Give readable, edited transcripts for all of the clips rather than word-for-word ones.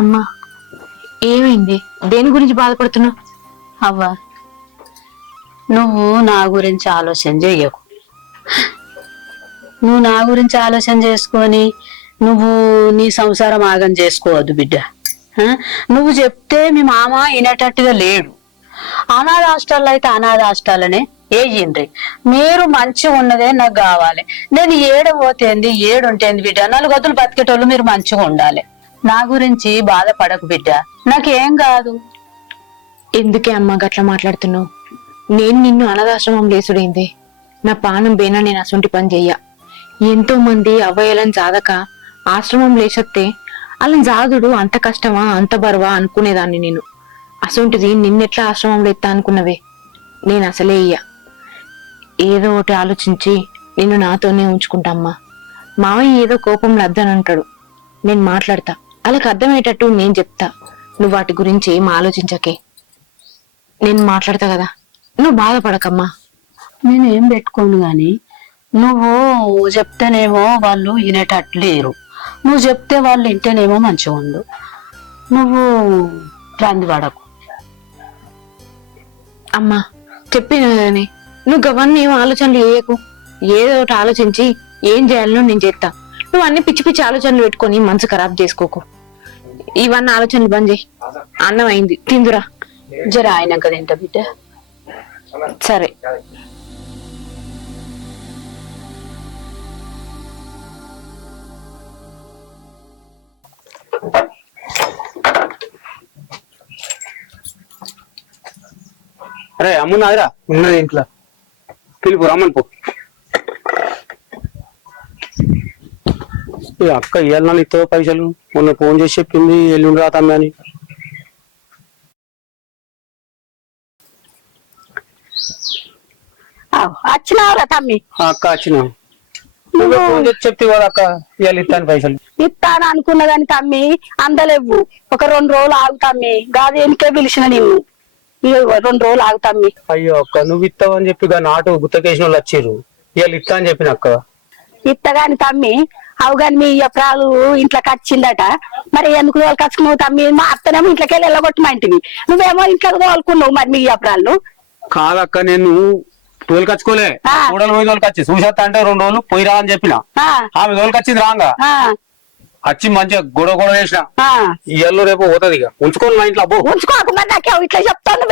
అమ్మా ఏమైంది? దేని గురించి బాధపడుతున్నావు? అవ్వా నువ్వు నా గురించి ఆలోచన చెయ్యకు. నువ్వు నా గురించి ఆలోచన చేసుకొని నువ్వు నీ సంసారం ఆగం చేసుకోవద్దు బిడ్డ. నువ్వు చెప్తే మీ మామ వినేటట్టుగా లేడు. అనాథ హాస్టల్లో అయితే అనాథ హాస్టల్లనే ఏయిండ్రి. మీరు మంచిగా ఉన్నదే నాకు కావాలి. నేను పోతేంది ఏడుంటేంది బిడ్డ, 4 గదులు బతికేటోళ్ళు మీరు మంచిగా ఉండాలి. నా గురించి బాధపడకు బిడ్డ, నాకేం కాదు. ఎందుకే అమ్మా గట్లా మాట్లాడుతున్నావు? నేను నిన్ను అనాథాశ్రమం లేసుడైంది. నా పానం బేనా నేను అసొంటి పని చెయ్య. ఎంతో మంది అవ్వయ్యలను జాదక ఆశ్రమం లేసొత్తే వాళ్ళని జాదుడు అంత కష్టమా అంత బరువా అనుకునేదాన్ని నేను. అసొంటిది నిన్నెట్లా ఆశ్రమంలో ఎత్తా అనుకున్నవే? నేను అసలే ఇయ్య. ఏదో ఒకటి ఆలోచించి నిన్ను నాతోనే ఉంచుకుంటామ్మా. మావయ్య ఏదో కోపంలో అద్దని అంటాడు, నేను మాట్లాడతా. వాళ్ళకి అర్థమయ్యేటట్టు నేను చెప్తా. నువ్వు వాటి గురించి ఏం ఆలోచించకే. నేను మాట్లాడతా కదా, నువ్వు బాధపడకమ్మా. నేనేం పెట్టుకోను గాని నువ్వు చెప్తేనేమో వాళ్ళు వినేటట్లు లేరు. నువ్వు చెప్తే వాళ్ళు వింటేనేమో మంచిగా ఉండు. నువ్వు రంది పడకు అమ్మా. చెప్పినని నువ్వు గవన్నీ ఏం ఆలోచనలు చేయకు. ఏదో ఒకటి ఆలోచించి ఏం చేయాలనో నేను చేస్తా. నువ్వు అన్ని పిచ్చి పిచ్చి ఆలోచనలు పెట్టుకొని మనసు ఖరాబ్ చేసుకోకు. ఇవన్నీ ఆలోచనలు బంద్ చేయి. అన్నం అయింది, తిందురా. జర ఆయనక తింట బిడ్డ. సరే. అరే అమ్మున్నాదిరా? ఉన్నది ఇంట్లో. పిలుపు రమ్మని పో. ఈ అక్క ఇవాళ ఇస్తో పైసలు మొన్న ఫోన్ చేసి చెప్పింది ఎల్లుండి రాతమ్మ అని. వచ్చినావురా తమ్మి? అక్క వచ్చిన ఫోన్ చేసి చెప్తే కదా అక్క ఇవాళ ఇస్తాను పైసలు. ఇస్తాను అనుకున్నా గాని తమ్మి అందలేవు. ఒక 2 రోజులు ఆగు తమ్మి. గాది ఎనికే పిలిచిన నిన్ను. 2 రోజులు ఆగు తమ్మి. అయ్యో అక్క, నువ్వు ఇస్తావని చెప్పి నాటు గుత్తకేసిన వాళ్ళు వచ్చారు. ఇవాళ ఇస్తా అని చెప్పిన అక్క. ఇత్తగాని తమ్మి అవు గాని మీ ఎప్రాలు ఇంట్లోకి వచ్చిందట. మరి ఎందుకు తోలుకొచ్చుకున్నావు తమ్మి? మా అత్తనేమో ఇంట్లోకి వెళ్ళి వెళ్ళగొట్టమంటివి, నువ్వేమో ఇంట్లోకి తోలుకున్నావు. మరి మీ ఎప్రాలు కాదక్క, నేను తోలుకొచ్చుకోలే. కూడలు పోయి తోలుకొచ్చి చూసేస్తా అంటే 2 రోజులు పోయి రా అని చెప్పిన. ఆమె తోలుకొచ్చింది రాంగా వచ్చి మంచిగా గొడవ గొడవ చేసిన. ఇయ్యల్లో రేపు పోతుంది. ఇక ఉంచుకోండి మా ఇంట్లో. అబ్బో ఉంచుకోకుండా ఇట్లా చెప్తాను.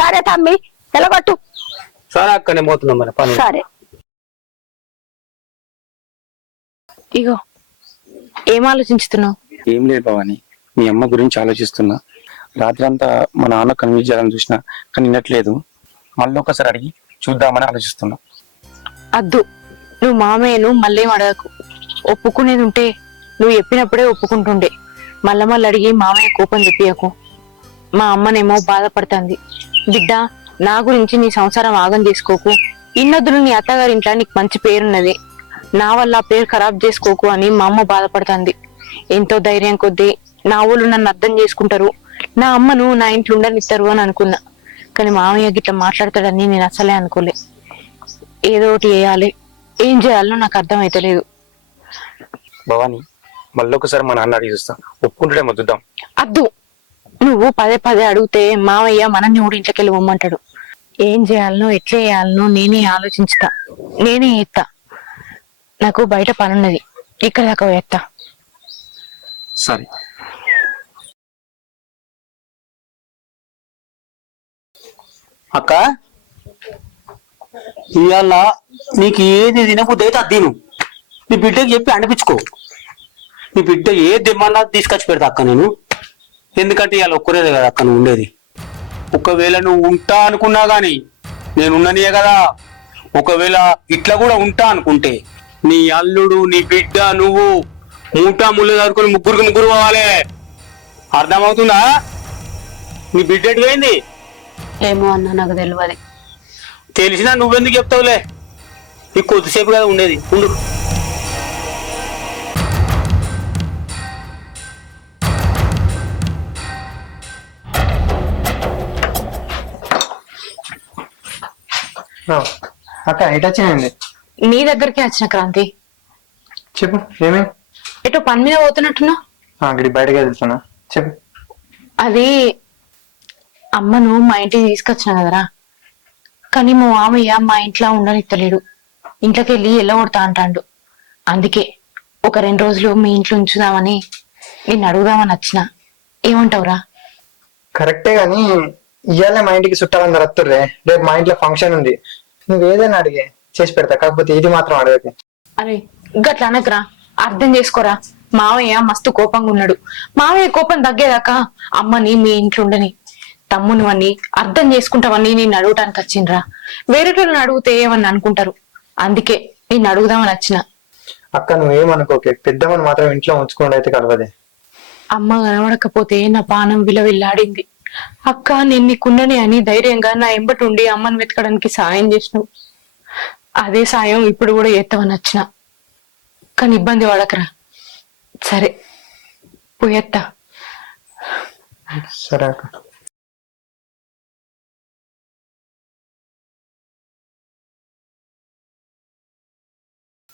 సరే తమ్మి ఎలగొట్టు. సరే అక్క, నేను పోతున్నాం మరి పని. సరే. ఇగో ఏం ఆలోచించుతున్నావు? ఏం లేదు భవాని, మీ అమ్మ గురించి ఆలోచిస్తున్నా. రాత్రి అంతా మా నాన్న కన్విన్స్ చేయాలని చూసినా కానీ వినట్లేదు. మళ్ళీ ఒకసారి అడిగి చూద్దామని ఆలోచిస్తున్నా. అద్దు, నువ్వు మామయ్యను మళ్ళేం అడగకు. ఒప్పుకునేది ఉంటే నువ్వు చెప్పినప్పుడే ఒప్పుకుంటుండే. మళ్ళీ అడిగి మామయ్య కోపం చెప్పియకు. మా అమ్మనేమో బాధపడుతుంది. బిడ్డ, నా గురించి నీ సంసారం ఆగం చేసుకోకు. ఇన్నొద్దులు నీ అత్తగారి ఇంట్లో నీకు మంచి పేరున్నది, నా వల్ల పేరు ఖరాబ్ చేసుకోకు అని మా అమ్మ బాధపడుతుంది. ఎంతో ధైర్యం కొద్దీ నా ఊళ్ళు నన్ను అర్థం చేసుకుంటారు, నా అమ్మను నా ఇంట్లో ఉండనిస్తారు అని అనుకున్నా. కానీ మామయ్య గిట్లా మాట్లాడతాడని నేను అసలే అనుకోలే. ఏదో ఒకటి చేయాలి, ఏం చేయాలో నాకు అర్థం అయితలేదు. భవాని, మళ్ళీ ఒకసారి మా నాన్న అడిగి చూస్తా. ఒప్పుకుంటే మొద్దుద్దాం. అద్దు, నువ్వు పదే అడిగితే మామయ్య మనల్ని కూడా ఇంట్లోకి వెళ్ళి పొమ్మంటాడు. ఏం చేయాలనో ఎట్లా చేయాలనో నేనే ఆలోచించుతా, నేనే చేస్తా. నాకు బయట పనున్నది, ఇక్కడ దాకా వేస్తా. సరే. అక్క, ఇవాళ నీకు ఏది తినబుద్ధి అయితే అది తిను. నీ బిడ్డకి చెప్పి అనిపించుకో. నీ బిడ్డ ఏ దిమ్మన్నా తీసుకొచ్చి పెడతా అక్క నేను. ఎందుకంటే ఇవాళ ఒక్కరేదే కదా అక్క నువ్వు ఉండేది. ఒకవేళ నువ్వు ఉంటా అనుకున్నా గాని నేను ఉండనియే కదా. ఒకవేళ ఇట్లా కూడా ఉంటా అనుకుంటే నీ అల్లుడు, నీ బిడ్డ, నువ్వు మూటా ముళ్ళు చదువుకుని ముగ్గురు పోవాలి. అర్థమవుతుందా? నీ బిడ్డ ఎటు పోయింది? ఏమో అన్న, నాకు తెలియదు. తెలిసినా నువ్వెందుకు చెప్తావులే, నీకు కొద్దిసేపు కదా ఉండేది, ఉండు. అక్క ఎటు వచ్చినాయండి? నీ దగ్గరికి వచ్చిన క్రాంతి. చెప్పు ఏమే ఎటో పని మీద పోతున్నట్టున్నావు. అక్కడికి బయటకి వెళ్తున్నా. చెప్పు. అది అమ్మను మా ఇంటికి తీసుకొచ్చిన కదరా, కానీ మా మామయ్య మా ఇంట్లో ఉండనిత్తలేడు. ఇంట్లోకి వెళ్ళి ఎల్లగొడతా అంటాడు. అందుకే ఒక 2 రోజులు మీ ఇంట్లో ఉంచుదామని నిన్ను అడుగుదామని వచ్చిన. ఏమంటావురా? కరెక్టే గాని ఇవాళ మా ఇంటికి చుట్టాలందరూ వస్తుర్రే. రేపు మా ఇంట్లో ఫంక్షన్ ఉంది. నువ్వు ఏదైనా అడిగే చేసి పెడతా, కాకపోతే ఇది మాత్రం అడగకే. అరే గట్ల అనకరా, అర్థం చేసుకోరా. మావయ్య మస్తు కోపంగా ఉన్నాడు. మావయ్య కోపం తగ్గేదాకా అమ్మని మీ ఇంట్లో ఉండని, తమ్మునివని అర్థం చేసుకుంటావని నేను అడగటానికి వచ్చిండ్రా. వేరేటోళ్ళని అడిగితే ఏమని అనుకుంటారు. అందుకే నేను అడుగుదామని వచ్చిన. అక్క నువ్వేమనుకోకే, పెద్దమ్మని మాత్రం ఇంట్లో ఉంచుకోండి అయితే కలవదే. అమ్మ కనబడకపోతే నా పానం విలవిల్లాడింది. అక్క నేను నీకున్నని అని ధైర్యంగా నా ఎంబటి ఉండి అమ్మని వెతకడానికి సాయం చేసినావు. అదే సాయం ఇప్పుడు కూడా చేస్తామని వచ్చిన. కానీ ఇబ్బంది పడకరా. సరే పోయేత్తా. సరే అక్క.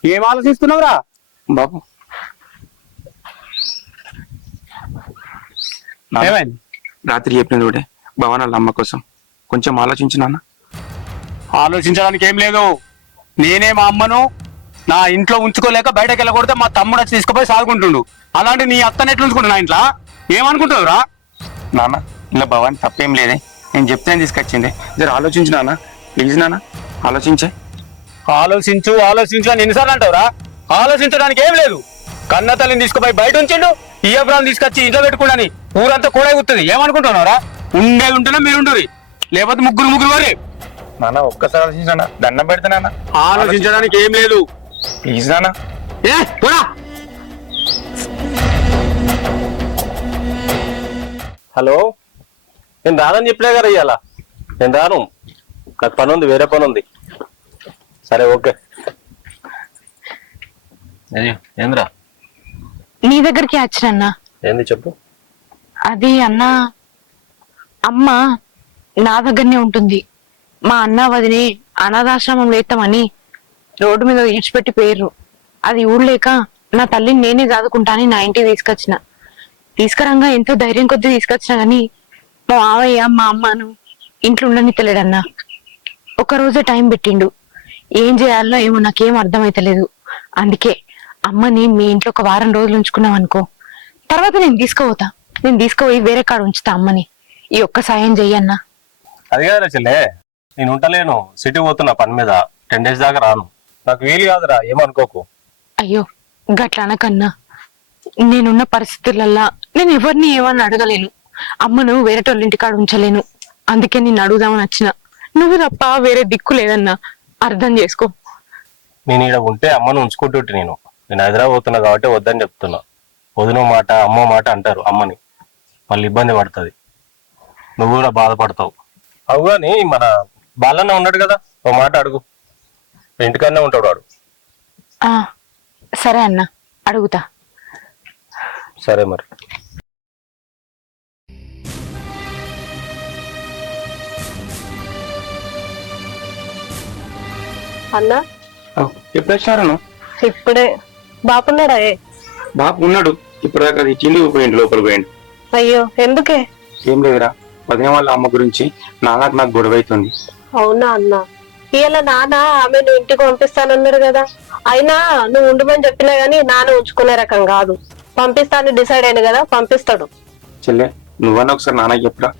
ఏం ఆలోచిస్తున్నావురా బాబు ఏమైంది? రాత్రి చెప్పినది ఒకటే, భవనాల అమ్మ కోసం కొంచెం ఆలోచించు నాన్న. ఆలోచించడానికి ఏం లేదు. నేనే మా అమ్మను నా ఇంట్లో ఉంచుకోలేక బయటకు వెళ్ళకూడదు మా తమ్ముడు వచ్చి తీసుకుపోయి సాగుకుంటుండు. అలాంటి నీ అత్తని ఎట్లా ఉంచుకుంటు నా ఇంట్లో? ఏమనుకుంటున్నావురా? నాన్న ఇలా భవాని తప్పేం లేదే, నేను చెప్తే తీసుకొచ్చింది. జర ఆలోచించు నాన్న, ప్లీజ్ నాన్న ఆలోచించే. ఆలోచించు ఆలోచించు అని ఎన్నిసార్లు అంటావురా? ఆలోచించడానికి ఏం లేదు. కన్న తల్లిని తీసుకుపోయి బయట ఉంచిండు, ఇయ్యపురాలు తీసుకొచ్చి ఇంట్లో పెట్టుకున్నాని ఊరంతా కూడా గుర్తుంది. ఏమనుకుంటున్నావురా? ఉండేది ఉంటేనే మీరు ఉండురి, లేకపోతే ముగ్గురు వరే. నాన్న ఒక్కసారి ఆలోచించు, దండం పెడతా నాన్న. ఆలోచించడానికి ఏం లేదు. ప్లీజ్ నాన్న. ఏ పోరా. హలో, నేను రానని చెప్పినా కదా ఇవాళ. నేను రాను, నాకు పని ఉంది, వేరే పని ఉంది. సరే ఓకే. ఏంద్రా? నీ దగ్గరికి వచ్చినన్నా. ఏంది చెప్పు. అది అన్న, అమ్మ నా దగ్గరనే ఉంటుంది. మా అన్న వదిని అనాథాశ్రమం లేస్తామని రోడ్డు మీద ఇడిచిపెట్టి పోయిర్రు. అది ఊళ్ళేక నా తల్లిని నేనే చదువుకుంటానని నా ఇంటికి తీసుకొచ్చిన. తీసుకురంగా ఎంతో ధైర్యం కొద్దీ తీసుకొచ్చిన గాని మా మావయ్య మా అమ్మను ఇంట్లో ఉండనిత్తలేడన్నా. రోజే టైం పెట్టిండు. ఏం చేయాలో ఏమో నాకేం అర్థమైతలేదు. అందుకే అమ్మని మీ ఇంట్లో ఒక వారం రోజులు ఉంచుకున్నాం అనుకో, తర్వాత నేను తీసుకుపోయి వేరే కాడ ఉంచుతా అమ్మని. ఈ ఒక్క సాయం చెయ్యన్నా. అది కాదురా చెల్లె, నేను ఉంటలేను, సిటీ పోతున్నా పని మీద. 10 days దాకా రాను, నాకు వీలు కాదురా, ఏమనుకోకు. అయ్యో గట్ల అనకన్నా. నేనున్న పరిస్థితులల్లా నేను ఎవరిని ఏమని అడగలేను. అమ్మను వేరేటోళ్ళ ఇంటికాడ ఉంచలేను. అందుకే నిన్ను అడుగుదామని వచ్చిన. నువ్వు తప్ప వేరే దిక్కు లేదన్నా, అర్థం చేసుకో. నేను ఇక్కడ ఉంటే అమ్మను ఉంచుకుంటుంటే నేను హైదరాబాద్ పోతున్నా కాబట్టి వద్దని చెప్తున్నా. వదిన మాట అమ్మ మాట అంటారు అమ్మని, మళ్ళీ ఇబ్బంది పడుతుంది, నువ్వు కూడా బాధపడతావు. అవు కానీ మన బాలన్న ఉన్నాడు కదా, ఓ మాట అడుగు. ఇంటికన్నా ఉంటాడు వాడు. ఆ సరే అన్న, అడుగుతా. సరే మరి. అన్నా ఎప్పుడు వచ్చినారను? ఇప్పుడే. బాపున్నాడా? బాబు ఉన్నాడు, ఇప్పుడు దాకా కిందికి పోయిండు, లోపల పోయిండు. అయ్యో ఎందుకే? ఏం లేదురా, వదిన వాళ్ళ అమ్మ గురించి నాకు గొడవ అవుతుంది. అవునా అన్నా? ఇవాళ నాన్న ఆమెను ఇంటికి పంపిస్తానన్నాడు కదా. అయినా నువ్వు ఉండమని చెప్పినా గానీ నాన్న ఉంచుకునే రకం కాదు. పంపిస్తాను డిసైడ్ అయ్యాను కదా, పంపిస్తాడు. చెల్లె నువ్వన్నా ఒకసారి నాన్నకి చెప్పురా.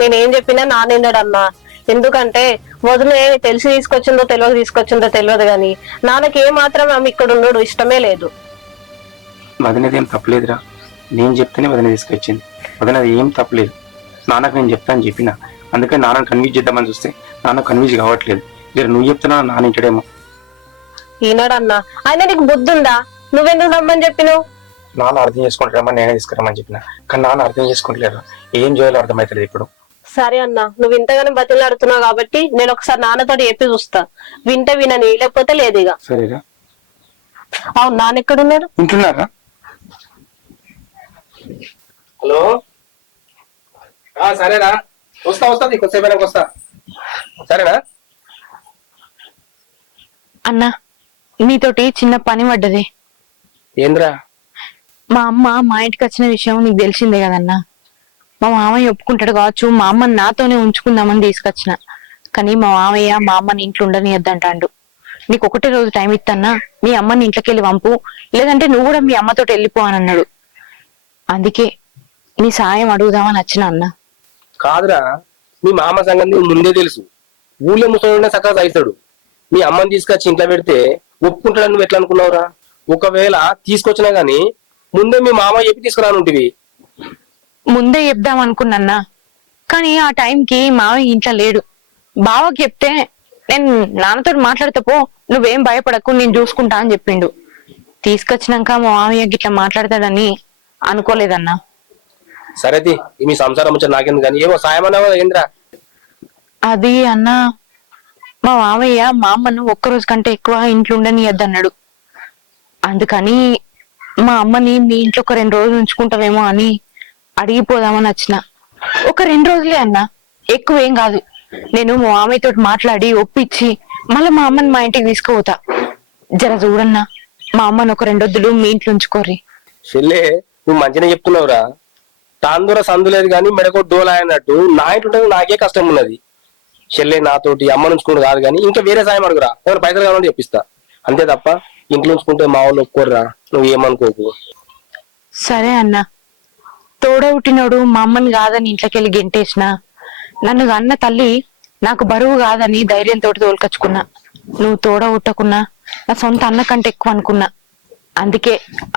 నేనేం చెప్పినా నాన్న విన్నాడు అన్నా. ఎందుకంటే వదిలే తెలిసి తీసుకొచ్చిందో తెలియదు గాని నాన్నకి ఏ మాత్రం ఆమె ఇక్కడ ఉన్నాడు ఇష్టమే లేదు. వదినది ఏం తప్పలేదురా, నేను చెప్తేనే వదిన తీసుకొచ్చింది. వదినది ఏం తప్పలేదు, నాన్నకు నేను చెప్తాను చెప్పిన. అందుకని నాన్నని కన్విన్స్ చేద్దామని చూస్తే నాన్న కన్విన్స్ కావట్లేదు. జర నువ్వు చెప్తున్నా నాన్న ఇంటడేమో. ఈనాడన్నా ఆయన నీకు బుద్ధి ఉందా? నువ్వెందుకు రమ్మని చెప్పినావు? నాన్న అర్థం చేసుకుంటారమ్మా, నేనే తీసుకురమ్మని చెప్పిన. కానీ నాన్న అర్థం చేసుకుంటలేరు, ఏం చేయాలో అర్థమవుతుంది ఇప్పుడు. సరే అన్నా, నువ్వు ఇంతగానే బతిలాడుతున్నావు కాబట్టి నేను ఒకసారి నాన్నతో చెప్పి చూస్తా. వింటే వినని, లేకపోతే లేదు ఇక. సరేరా. అవును, నాన్న ఎక్కడున్నాడు? ఉంటున్నారా? హలో, సరేనా, వస్తా నీకొచ్చేపైనా వస్తా. సరేనా అన్నా, నీతోటి చిన్న పని పడ్డది. ఏంద్రా? మా అమ్మ మా ఇంటికి వచ్చిన విషయం నీకు తెలిసిందే కదన్నా. మా మామయ్య ఒప్పుకుంటాడు కావచ్చు, మా అమ్మని నాతోనే ఉంచుకుందామని తీసుకొచ్చిన. కానీ మా మామయ్య మా అమ్మని ఇంట్లో ఉండనియద్దంటాడు. నీకు ఒకటే రోజు టైం ఇస్తానా, మీ అమ్మని ఇంట్లోకి వెళ్ళి పంపు, లేదంటే నువ్వు కూడా మీ అమ్మతోటి వెళ్ళిపో అని అన్నాడు. అందుకే నీ సాయం అడుగుదామని వచ్చిన అన్న. కాదురా, మీ మామ సంగతి ముందే తెలుసు. ఊళ్ళో ముసలి సక్కగా అవుతాడు. మీ అమ్మని తీసుకొచ్చి ఇంట్లో పెడితే ఒప్పుకుంటాడని నువ్వు ఎట్లా అనుకున్నావురా? ఒకవేళ తీసుకొచ్చినా గానీ ముందే మీ మామ చెప్పి తీసుకురానుంటివి. ముందే చెప్దాం అనుకున్నా, కానీ ఆ టైంకి మామయ్య ఇంట్లో లేడు. బావకి చెప్తే నేను నాన్నతో మాట్లాడితే పో, నువ్వేం భయపడకు, నేను చూసుకుంటా అని చెప్పిండు. తీసుకొచ్చినాక మా మామయ్య గిట్లా మాట్లాడతాడని అనుకోలేదన్నా. సరేది, మీ సంసారం వచ్చి నాకెందుకు కానీ ఏమో సాయం అన్నావా ఏంద్రా? అది అన్న, మా మామయ్య మా అమ్మను ఒక్కరోజు కంటే ఎక్కువ ఇంట్లో ఉండనియద్దన్నాడు. అందుకని మా అమ్మని మీ ఇంట్లో ఒక 2 రోజులు ఉంచుకుంటావేమో అని అడిగిపోదామని వచ్చిన. ఒక 2 రోజులే అన్న, ఎక్కువేం కాదు. నేను మా మామయ్యతో మాట్లాడి ఒప్పించి మళ్ళీ మా అమ్మని మా ఇంటికి తీసుకుపోతా. జర చూడన్నా, మా అమ్మని ఒక 2 రోజులు మీ ఇంట్లో ఉంచుకోర్రి. చెల్లే, నువ్వు మంచిగా చెప్తున్నావురా. తాందూర సందు లేదు కానీ మెడకో డోలా అన్నట్టు నా ఇంట్లో నాకే కష్టం ఉన్నది. చెల్లె నాతోటి అమ్మ నుంచుకుంటూ కాదు కానీ ఇంకా వేరే సాయం అడుగురా, ఎవరు పైసలు కావాలని చెప్పిస్తా. అంతే తప్ప ఇంట్లో ఉంచుకుంటే మా వాళ్ళు ఒప్పుకోర్రా, నువ్వు ఏమనుకోకు. సరే అన్న. తోడవుటినోడు మా అమ్మని కాదని ఇంట్లోకెళ్ళి గెంటేసిన, నన్ను అన్న తల్లి నాకు బరువు కాదని ధైర్యంతో తోలుకొచ్చుకున్నా. నువ్వు తోడవుట్టకున్నా నా సొంత అన్న కంటే ఎక్కువ అనుకున్నా. అందుకే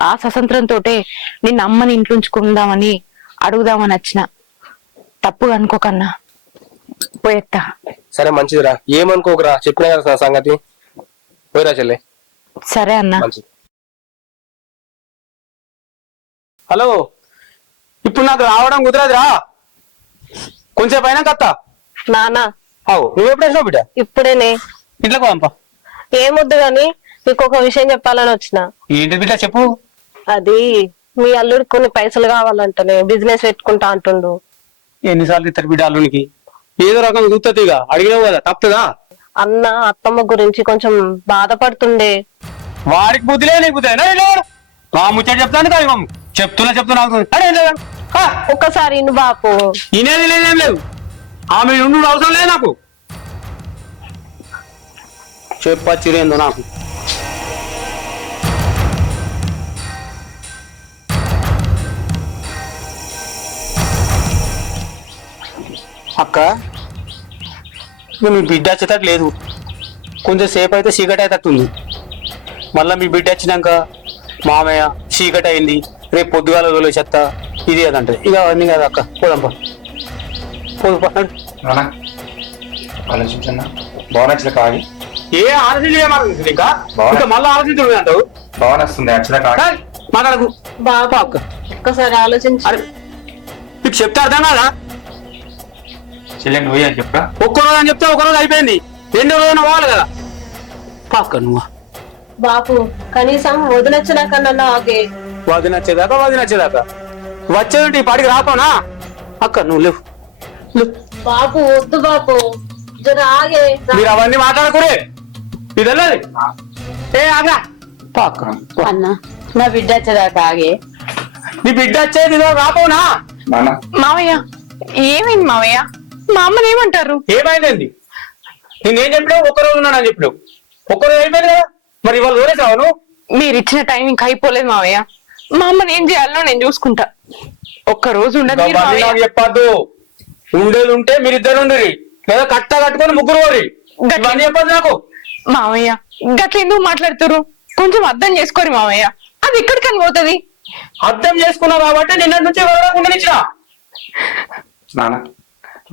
ఆ స్వతంత్రంతో నిన్ను అమ్మని ఇంట్లో ఉంచుకుందామని అడుగుదామని వచ్చిన. తప్పుగా అనుకోకన్నా, పోయేత్తా. సరే మంచిదిరా, ఏమనుకోకురా, చెప్పినా కదా సంగతి. పోయిరా చెల్లె. సరే అన్న. మంచిది. హలో, ఇప్పుడు నాకు రావడం కుదరదురా, కొంచెం పైన కత్తా. నానా అవు నువ్వు ఎప్పుడు వేసినావు బిడ్డ? ఇప్పుడేనే. ఇంట్లోకి పంప. ఏమొద్దు గాని నీకు ఒక విషయం చెప్పాలని వచ్చిన. ఏంటి బిడ్డ చెప్పు. అది మీ అల్లుడికి కొన్ని పైసలు కావాలంటనే బిజినెస్ పెట్టుకుంటా అంటుండు. ఎన్నిసార్లు ఇస్తారు బిడ్డ అల్లునికి? ఏదో రకం గుర్తుగా అడిగినావు కదా, తప్పుదా? అన్న అత్తమ్మ గురించి కొంచెం బాధపడుతుండే. వాడికి బుద్ధిలే నీకు బుద్ధి. మా ముచ్చట చెప్తాను కదా, చెప్తున్నా. ఒక్కసారి ఇను బాపు. ఇనేది లేదేం లేదు, ఆమె ఉండు అవసరం లేదు నాకు. చెప్పచ్చిరేందో నాకు. అక్క, మీ బిడ్డ వచ్చేటట్టు లేదు. కొంచెం సేపు అయితే చీకటి అవుతుంది. మళ్ళీ మీ బిడ్డ వచ్చినాక మామయ్య చీకటి అయింది, రేపు పొద్దుగాల రోజులు చెత్త ఇది అదంటే ఇక అవన్నీ కదా అక్క. పోదాంపా, నానా ఆలోచించన్నా, బాగా నచ్చలే కాగి. ఏ ఆలోచించలేదు ఇంకా మళ్ళీ ఆలోచించడు అంటావు. బాగా నచ్చుతుంది నచ్చలే కాగి. మాట్లాడకు బాబా అక్క. ఒక్కసారి ఆలోచించి. అరే నీకు చెప్తే అర్థం కాదా? చెల్లె నువ్వే అని చెప్పరా. ఒక్క రోజు అని చెప్తే ఒక రోజు అయిపోయింది, 2వ రోజున పోవాలి కదా. పాక నువ్వు బాపు కనీసం వదినొచ్చినాకన్నా ఆగే. వది నచ్చేదాకా వచ్చేది ఈ పాటికి రాపోనా అక్క. నువ్వు లేవు. బాపు వద్దు బాపు, జర ఆగే. మీరు అవన్నీ మాట్లాడకూరే, ఇది వెళ్ళదు. ఏ ఆగా పాక. అన్న నా బిడ్డ వచ్చేదాకా ఆగే. నీ బిడ్డ వచ్చేది ఇదో రాపోనా? నానా మామయ్య ఏమైంది మామయ్య? మా అమ్మని ఏమంటారు? ఏమైందండి? నేనేం చెప్పినావు? ఒక్కరోజు ఉన్నానని చెప్పినావు. ఒక్కరోజు అయిపోయింది కదా, మరి ఇవాళ ఊరేసావు నువ్వు. మీరు ఇచ్చిన టైం ఇంకా అయిపోలేదు మావయ్య. మా అమ్మని ఏం చేయాలో నేను చూసుకుంటా. ఒక్క రోజు ఉండదు మీరు మావయ్య. నాకు చెప్పద్దు, ఉండేది ఉంటే మీరిద్దరు ఉండరు, లేదా కట్ట కట్టుకొని ముగ్గురు పోరి. ఇవన్నీ చెప్పదు నాకు. మావయ్య గట్ల ఎందుకు మాట్లాడుతారు? కొంచెం అర్థం చేసుకోరు మావయ్య, అది ఎక్కడికని పోతుంది. అర్థం చేసుకున్నావు కాబట్టి నిన్న నుంచి ఉండనిచ్చిన. నానా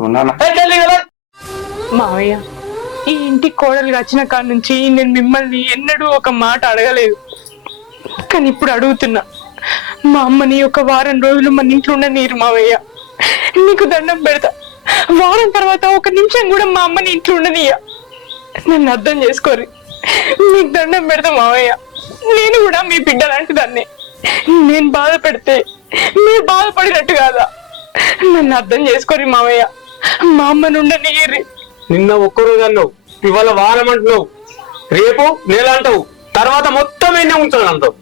ఉన్నానా మావయ్య ఈ ఇంటికి కోడలుగా వచ్చిన కాడి నుంచి నేను మిమ్మల్ని ఎన్నడూ ఒక మాట అడగలేదు, కానీ ఇప్పుడు అడుగుతున్నా. మా అమ్మని ఒక వారం రోజులు మన ఇంట్లో ఉండనీరు మావయ్య. నీకు దండం పెడతా, వారం తర్వాత ఒక నిమిషం కూడా మా అమ్మని ఇంట్లో ఉండనీయ. నన్ను అర్థం చేసుకోరు, మీకు దండం పెడతా మావయ్య. నేను కూడా మీ బిడ్డ లాంటి దాన్ని. నేను బాధ పెడితే మీరు బాధపడినట్టు కాదా? నన్ను అర్థం చేసుకోరు మావయ్య. మా అమ్మని ఉండనీయర్రి. నిన్న ఒక్కరోజు అన్నావు, ఇవాళ వారం అంటున్నావు, రేపు నెల అంటావు, తర్వాత మొత్తం ఎన్నే ఉంచాను అంటావు.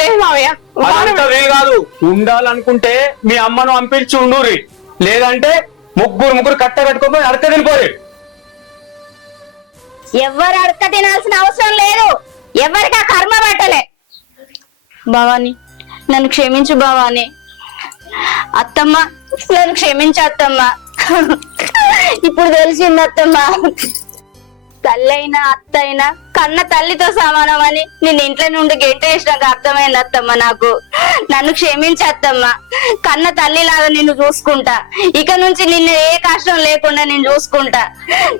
లేదు మావయ్య అదంతా వీలు కాదు. ఉండాలనుకుంటే మీ అమ్మను పంపించి ఉండూరి, లేదంటే ముగ్గురు కట్ట కట్టుకోపోయి అడక తినిపోయి. ఎవరు అడక తినాల్సిన అవసరం లేదు, ఎవరికి ఆ కర్మ పట్టలే. భవాని నన్ను క్షమించు భవాని. అత్తమ్మ నన్ను క్షమించు అత్తమ్మ. ఇప్పుడు తెలిసింది అత్తమ్మ, తల్లైనా అత్త అయినా కన్న తల్లితో సమానం అని నేను ఇంట్లో నుండి గెంటేసినాక అర్థమైంది అత్తమ్మ నాకు. నన్ను క్షమించు అత్తమ్మ. కన్న తల్లిలాగా నిన్ను చూసుకుంటా, ఇక నుంచి నిన్ను ఏ కష్టం లేకుండా నేను చూసుకుంటా.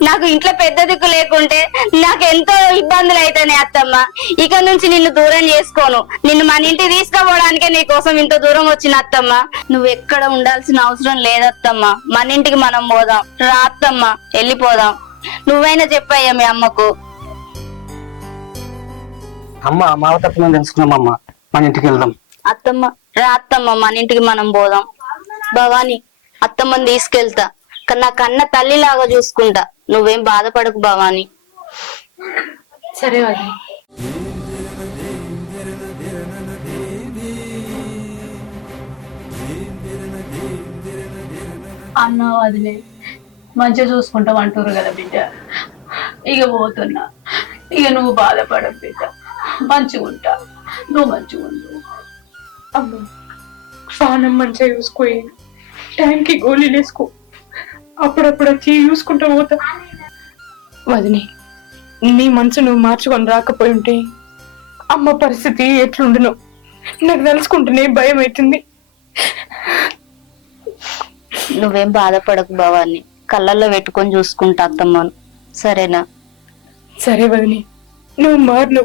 నాకు ఇంట్లో పెద్ద దిక్కు లేకుంటే నాకు ఎంతో ఇబ్బందులు అయితాయి అత్తమ్మ. ఇక నుంచి నిన్ను దూరం చేసుకోను. నిన్ను మన ఇంటికి తీసుకుపోవడానికే నీ కోసం ఇంత దూరం వచ్చిన అత్తమ్మ. నువ్వు ఎక్కడ ఉండాల్సిన అవసరం లేదత్తమ్మ. మన ఇంటికి మనం పోదాం రా అత్తమ్మ, వెళ్ళిపోదాం. నువ్వైనా చెప్పయ్యా మీ అమ్మకు. అమ్మ మావ తప్పని తెలుసుకున్నామమ్మ, మన ఇంటికి వెళ్దాం. అత్తమ్మ రా అత్తమ్మ, మన ఇంటికి మనం పోదాం. భవాని అత్తమ్మని తీసుకెళ్తా, నా కన్న తల్లిలాగా చూసుకుంటా. నువ్వేం బాధపడకు భవాని. సరే వదిన. అన్న వదిలే మంచిగా చూసుకుంటాం అంటారు కదా బిడ్డ. ఇక పోతున్నా, ఇక నువ్వు బాధపడకు బిడ్డ. మంచిగా ఉంటా, నువ్వు మంచిగా ఉండు. అమ్మ పానం మంచిగా చూసుకోయి, టైంకి గోళీలు వేసుకో, అప్పుడప్పుడు వచ్చి చూసుకుంటూ పోతా. వదిని నీ మనసు నువ్వు మార్చుకొని రాకపోయి ఉంటే అమ్మ పరిస్థితి ఎట్లుండును నాకు తెలుసుకుంటేనే భయం అవుతుంది. నువ్వేం బాధపడకు భవాని, కళ్ళల్లో పెట్టుకొని చూసుకుంటా అత్తమ్మను, సరేనా? సరే వదిని, నువ్వు మారు.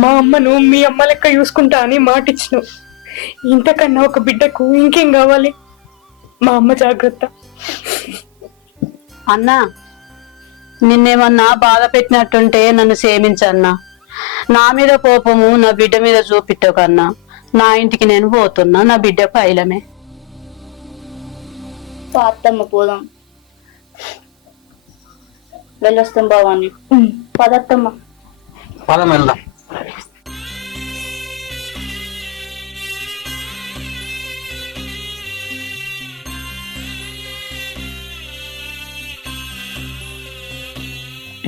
మా అమ్మను మీ అమ్మ లెక్క చూసుకుంటా అని మాట ఇచ్చినావు. ఇంతకన్నా ఒక బిడ్డకు ఇంకేం కావాలి? మా అమ్మ జాగ్రత్త. అన్నా నిన్నేమన్నా బాధ పెట్టినట్టుంటే నన్ను క్షమించన్నా. నా మీద కోపము నా బిడ్డ మీద చూపిట్టకన్నా. నా ఇంటికి నేను పోతున్నా, నా బిడ్డ పైలమే. అత్తమ్మ పోదాం, వెళ్ళొస్తాం భవాని. పదత్తమ్మ. పదం వెళ్దాం.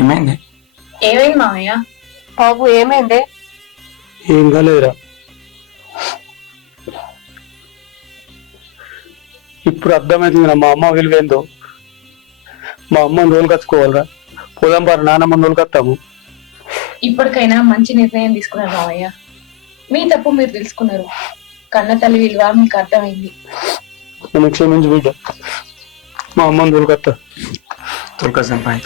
ఏమైంది? ఏమైంది మామయ్య? బాబు ఏమైంది? ఏం కాలేదురా, ఇప్పుడు అర్థమవుతుంది మా అమ్మ విలువేందో. మా అమ్మని రోజులు కచ్చుకోవాలరా, పోదాం పారు, నాన్నమ్మని రోజులు కత్తాము. ఇప్పటికైనా మంచి నిర్ణయం తీసుకున్నారు మామయ్య. మీ తప్పు మీరు తెలుసుకున్నారు, కన్న తల్లి విలువ మీకు అర్థమైంది. నన్ను క్షమించు బిడ్డ, మా అమ్మని రోజులు కత్తా. తొలక సంపాయి